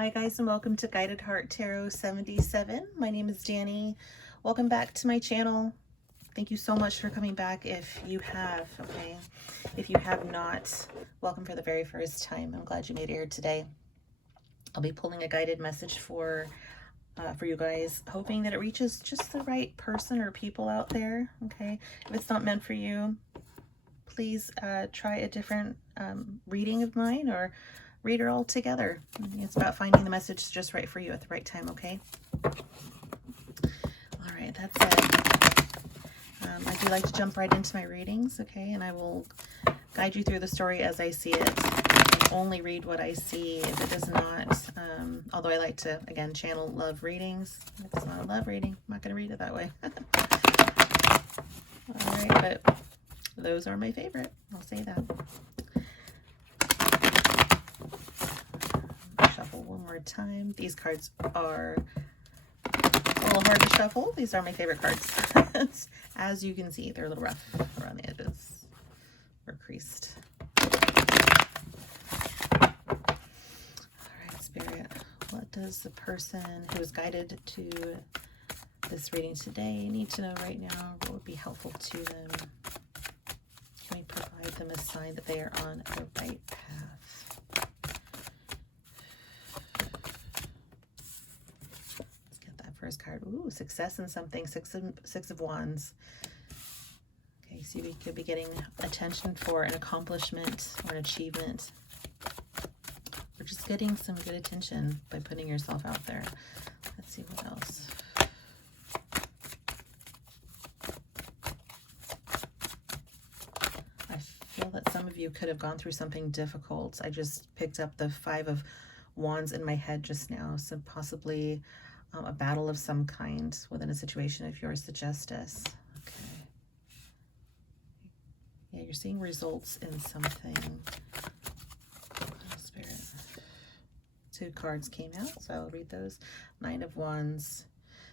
Hi guys, and welcome to Guided Heart Tarot 77. My name is Danny. Welcome back to my channel. Thank you so much for coming back if you have, okay? If you have not, welcome for the very first time. I'm glad you made it here today. I'll be pulling a guided message for you guys, hoping that it reaches just the right person or people out there, okay? If it's not meant for you, please try a different reading of mine or read it all together. It's about finding the message just right for you at the right time, okay? All right, that's it. I do like to jump right into my readings, okay? And I will guide you through the story as I see it. I can only read what I see. If it does not, although I like to, again, channel love readings. If it's not a love reading, I'm not going to read it that way. All right, but those are my favorite. I'll say that. Shuffle one more time. These cards are a little hard to shuffle. These are my favorite cards. As you can see, they're a little rough around the edges or creased. All right, Spirit, what does the person who is guided to this reading today need to know right now? What would be helpful to them? Can we provide them a sign that they are on the right path? First card, ooh, success in something, six of wands. Okay, so we could be getting attention for an accomplishment or an achievement, or just getting some good attention by putting yourself out there. Let's see what else. I feel that some of you could have gone through something difficult. I just picked up the 5 of wands in my head just now, so possibly a battle of some kind within a situation if yours, the justice. Okay. Yeah, you're seeing results in something. Oh, Spirit. 2 cards came out, so I'll read those. 9 of wands.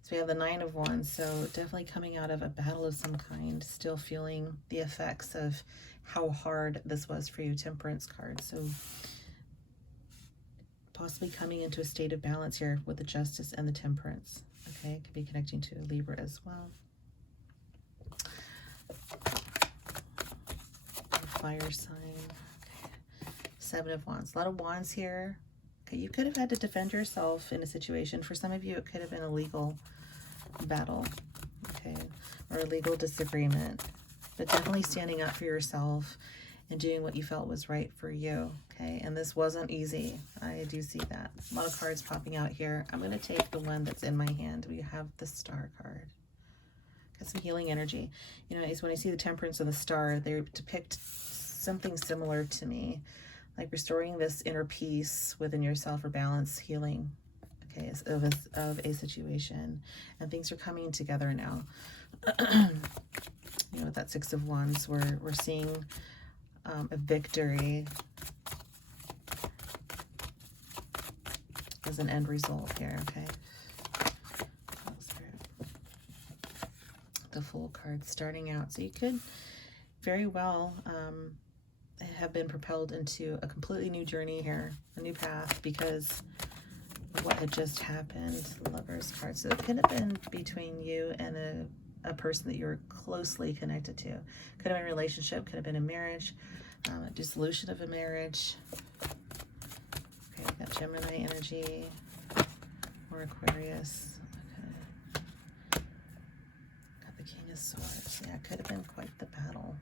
So we have the 9 of wands, so definitely coming out of a battle of some kind, still feeling the effects of how hard this was for you, Temperance card. So possibly coming into a state of balance here with the Justice and the Temperance. Okay, it could be connecting to a Libra as well. Fire sign. Okay. 7 of wands. A lot of wands here. Okay, you could have had to defend yourself in a situation. For some of you, it could have been a legal battle, okay, or a legal disagreement. But definitely standing up for yourself and doing what you felt was right for you, okay? And this wasn't easy. I do see that. A lot of cards popping out here. I'm going to take the one that's in my hand. We have the Star card. Got some healing energy. You know, when I see the Temperance and the Star, they depict something similar to me, like restoring this inner peace within yourself or balance, healing, okay, of a situation. And things are coming together now. You know, with that 6 of wands, we're seeing a victory as an end result here, okay? The Fool card starting out. So you could very well have been propelled into a completely new journey here, a new path, because of what had just happened. Lover's card. So it could have been between you and a person that you're closely connected to. Could have been a relationship, could have been a marriage, a dissolution of a marriage. Okay, we got Gemini energy or Aquarius. Okay. Got the King of Swords. Yeah, it could have been quite the battle.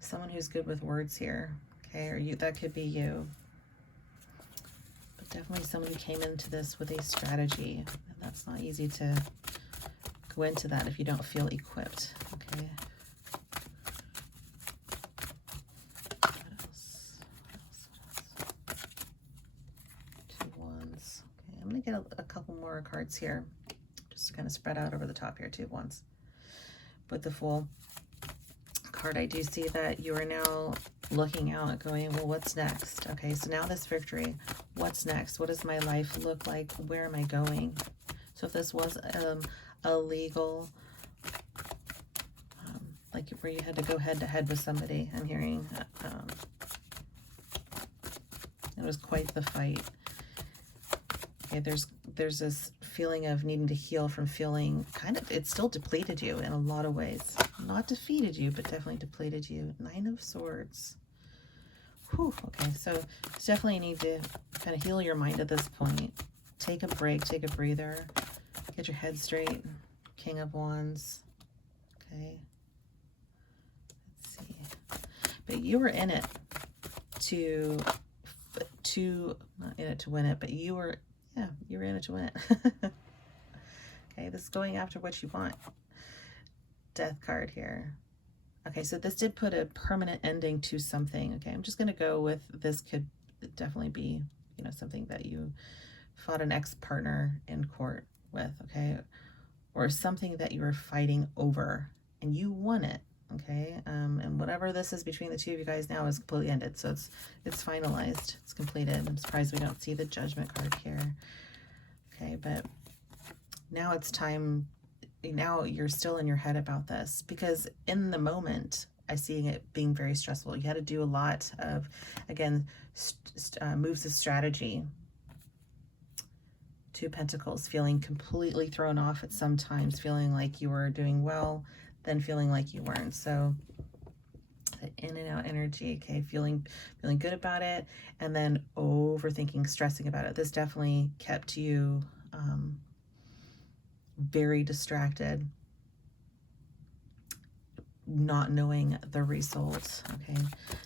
Someone who's good with words here. Okay, or you, that could be you. But definitely someone who came into this with a strategy. And that's not easy to go into that if you don't feel equipped, okay? What else? 2 wands. Okay, I'm going to get a couple more cards here, just to kind of spread out over the top here. 2 of wands. With the Fool card, I do see that you are now looking out, going, well, what's next? Okay, so now this victory, what's next? What does my life look like? Where am I going? So if this was a legal, like where you had to go head to head with somebody, I'm hearing it was quite the fight. Okay, there's this feeling of needing to heal from feeling kind of, it still depleted you in a lot of ways. Not defeated you, but definitely depleted you. 9 of Swords. Whew, okay, so definitely need to kind of heal your mind at this point. Take a break, take a breather, get your head straight. King of Wands. Okay. Let's see. But you were in it to not in it to win it, but you were in it to win it. Okay, this is going after what you want. Death card here. Okay, so this did put a permanent ending to something. Okay, I'm just going to go with this could definitely be, you know, something that you fought an ex-partner in court with, okay? Or something that you were fighting over and you won it, okay? And whatever this is between the two of you guys now is completely ended. So it's finalized, it's completed. I'm surprised we don't see the Judgment card here. Okay, but now it's time. Now you're still in your head about this, because in the moment I see it being very stressful. You had to do a lot of, again, moves of strategy. 2 Pentacles, feeling completely thrown off at some times, feeling like you were doing well, then feeling like you weren't. So the in and out energy, okay, feeling good about it, and then overthinking, stressing about it. This definitely kept you very distracted, not knowing the result, okay,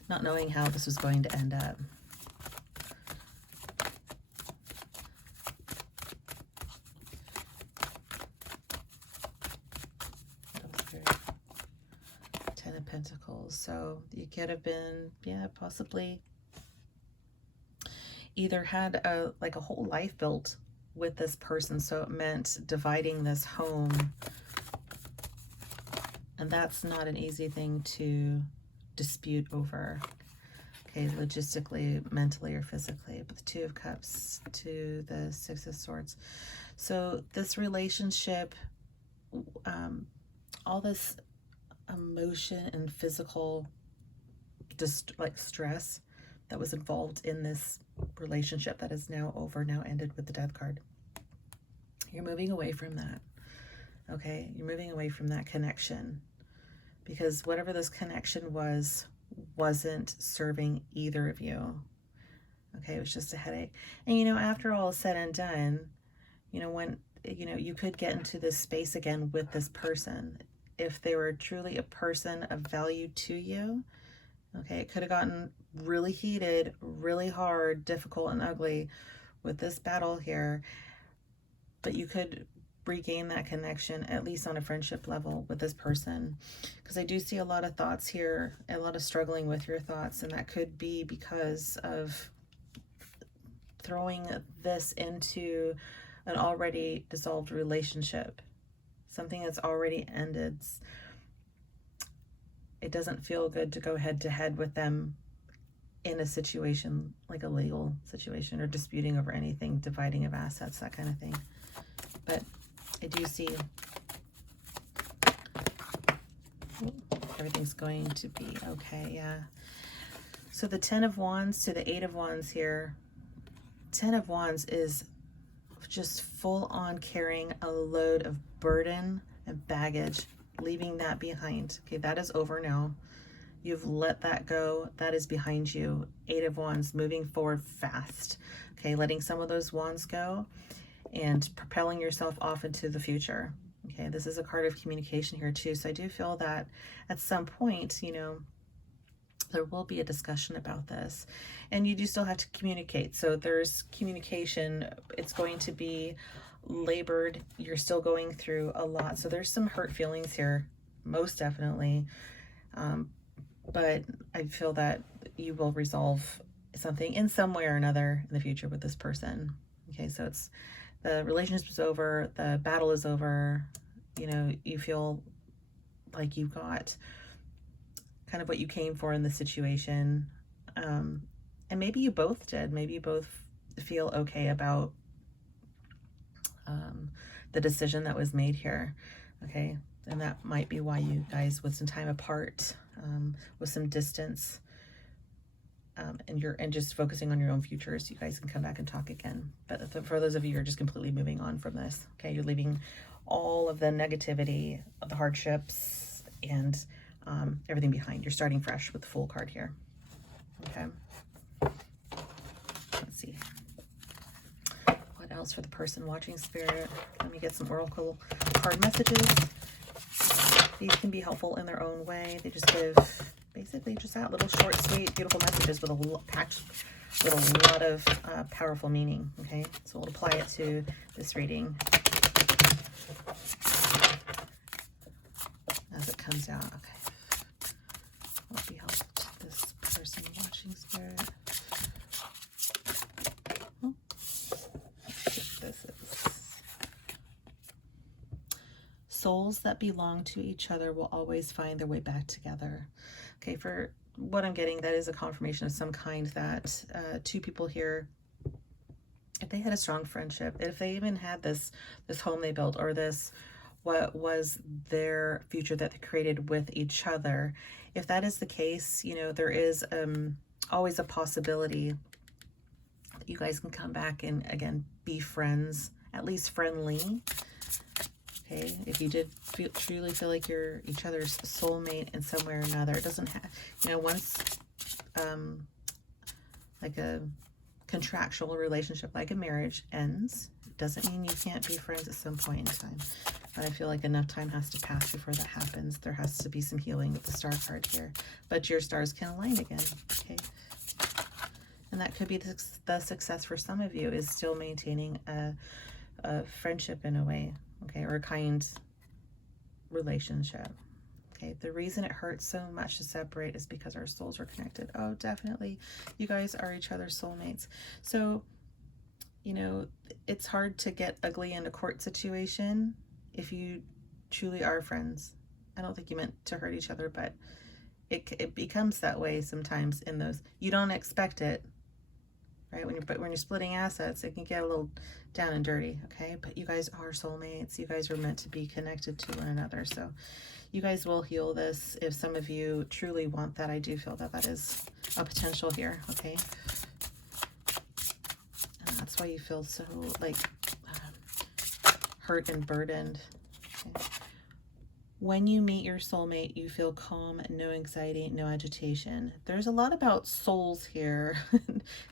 not knowing how this was going to end up. Pentacles. So you could have been, yeah, possibly either had a whole life built with this person, so it meant dividing this home, and that's not an easy thing to dispute over, okay, logistically, mentally, or physically. But the 2 of Cups to the 6 of Swords. So this relationship, all this emotion and physical stress that was involved in this relationship that is now over, now ended with the Death card. You're moving away from that, okay? You're moving away from that connection, because whatever this connection was wasn't serving either of you, okay? It was just a headache. And you know, after all is said and done, you know, when you could get into this space again with this person if they were truly a person of value to you. Okay, it could have gotten really heated, really hard, difficult, and ugly with this battle here, but you could regain that connection, at least on a friendship level, with this person. Because I do see a lot of thoughts here, a lot of struggling with your thoughts, and that could be because of throwing this into an already dissolved relationship, something that's already ended. It doesn't feel good to go head to head with them in a situation like a legal situation or disputing over anything, dividing of assets, that kind of thing. But I do see everything's going to be okay. Yeah. So the 10 of Wands to the 8 of Wands here. 10 of Wands is just full on carrying a load of burden and baggage, leaving that behind. Okay, that is over now. You've let that go. That is behind you. 8 of Wands, moving forward fast. Okay, letting some of those wands go and propelling yourself off into the future. Okay, this is a card of communication here too. So I do feel that at some point, you know, there will be a discussion about this, and you do still have to communicate. So there's communication. It's going to be labored. You're still going through a lot. So there's some hurt feelings here, most definitely. But I feel that you will resolve something in some way or another in the future with this person. Okay, so it's the relationship is over, the battle is over, you know, you feel like you got kind of what you came for in the situation. And maybe you both did. Maybe you both feel okay about the decision that was made here. Okay, and that might be why you guys, with some time apart, with some distance, and just focusing on your own futures, you guys can come back and talk again. But for those of you who are just completely moving on from this, okay, you're leaving all of the negativity, of the hardships, and everything behind. You're starting fresh with the Fool card here. Okay. Let's see. What else for the person watching, Spirit? Let me get some oracle card messages. These can be helpful in their own way. They just give basically just that little short, sweet, beautiful messages with packed with a lot of powerful meaning. Okay, so we'll apply it to this reading as it comes out. Okay, what be helpful to this person watching, Spirit? Oh, let's see what this is. Souls that belong to each other will always find their way back together. Okay, for what I'm getting, that is a confirmation of some kind that two people here, if they had a strong friendship, if they even had this home they built, or this, what was their future that they created with each other, if that is the case, you know, there is always a possibility that you guys can come back and again be friends, at least friendly. Okay, if you did truly feel like you're each other's soulmate in some way or another, it doesn't have, you know, once like a contractual relationship like a marriage ends, it doesn't mean you can't be friends at some point in time. But I feel like enough time has to pass before that happens. There has to be some healing with the Star card here. But your stars can align again, okay? And that could be the success for some of you, is still maintaining a friendship in a way. Okay, or a kind relationship. Okay, the reason it hurts so much to separate is because our souls are connected. Oh, definitely. You guys are each other's soulmates. So, you know, it's hard to get ugly in a court situation if you truly are friends. I don't think you meant to hurt each other, but it becomes that way sometimes in those. You don't expect it, right? When you're splitting assets, it can get a little down and dirty, okay? But you guys are soulmates. You guys are meant to be connected to one another. So you guys will heal this if some of you truly want that. I do feel that that is a potential here, okay? And that's why you feel so like hurt and burdened. Okay? When you meet your soulmate, you feel calm, no anxiety, no agitation. There's a lot about souls here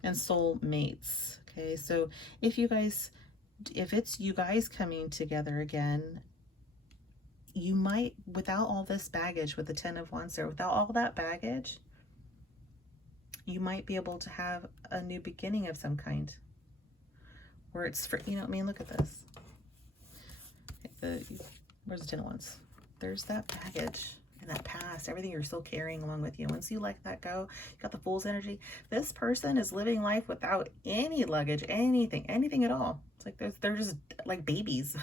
and soulmates. Okay, so if it's you guys coming together again, you might, without all this baggage with the 10 of Wands there, without all that baggage, you might be able to have a new beginning of some kind. Where it's for, you know, I mean, look at this. Where's the 10 of Wands? There's that baggage and that past, everything you're still carrying along with you. Once you let that go, you got the Fool's energy. This person is living life without any luggage, anything at all. It's like they're just like babies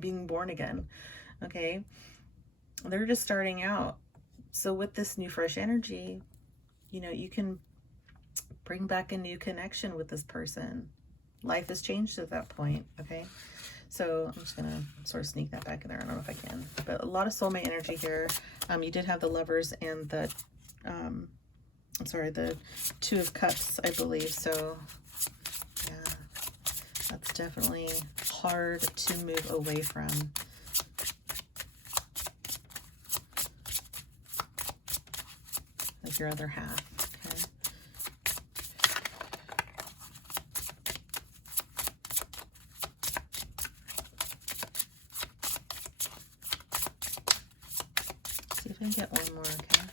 being born again. Okay, they're just starting out. So with this new fresh energy, you know, you can bring back a new connection with this person. Life has changed at that point. Okay, so I'm just gonna sort of sneak that back in there. I don't know if I can, but a lot of soulmate energy here. You did have the Lovers and the the Two of Cups, I believe. So yeah, that's definitely hard to move away from. Like your other half. Okay. See if I can get one more, okay?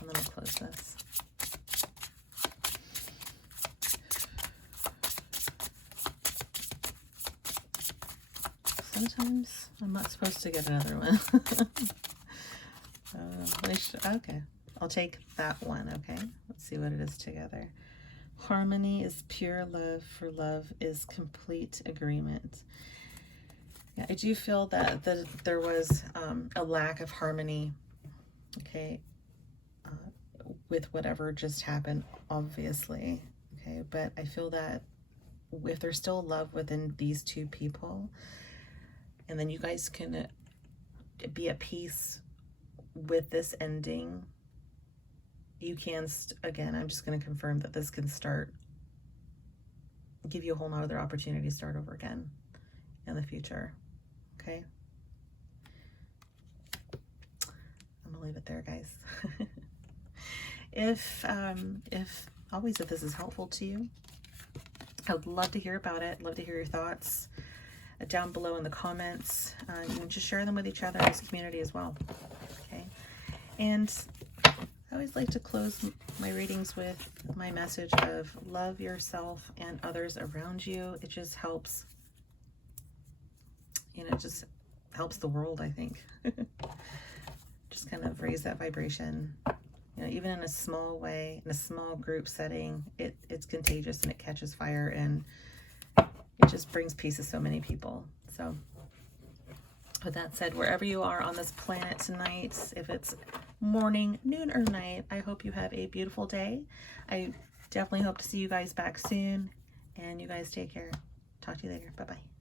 And then I'll close this. Sometimes I'm not supposed to get another one. Okay, I'll take that one, okay? Let's see what it is together. Harmony is pure love, for love is complete agreement. Yeah, I do feel that there was a lack of harmony, okay, with whatever just happened, obviously, okay? But I feel that if there's still love within these two people, and then you guys can be at peace with this ending, you can, again, I'm just going to confirm that this can give you a whole nother opportunity to start over again in the future. Okay. I'm gonna leave it there, guys. If this is helpful to you, I would love to hear about it. Love to hear your thoughts down below in the comments. You can just share them with each other as a community as well. Okay. And I always like to close my readings with my message of love yourself and others around you. It just helps, you know, it just helps the world, I think. Just kind of raise that vibration. You know, even in a small way, in a small group setting, it's contagious and it catches fire, and it just brings peace to so many people. So with that said, wherever you are on this planet tonight, if it's morning, noon, or night, I hope you have a beautiful day. I definitely hope to see you guys back soon, and you guys take care. Talk to you later. Bye-bye.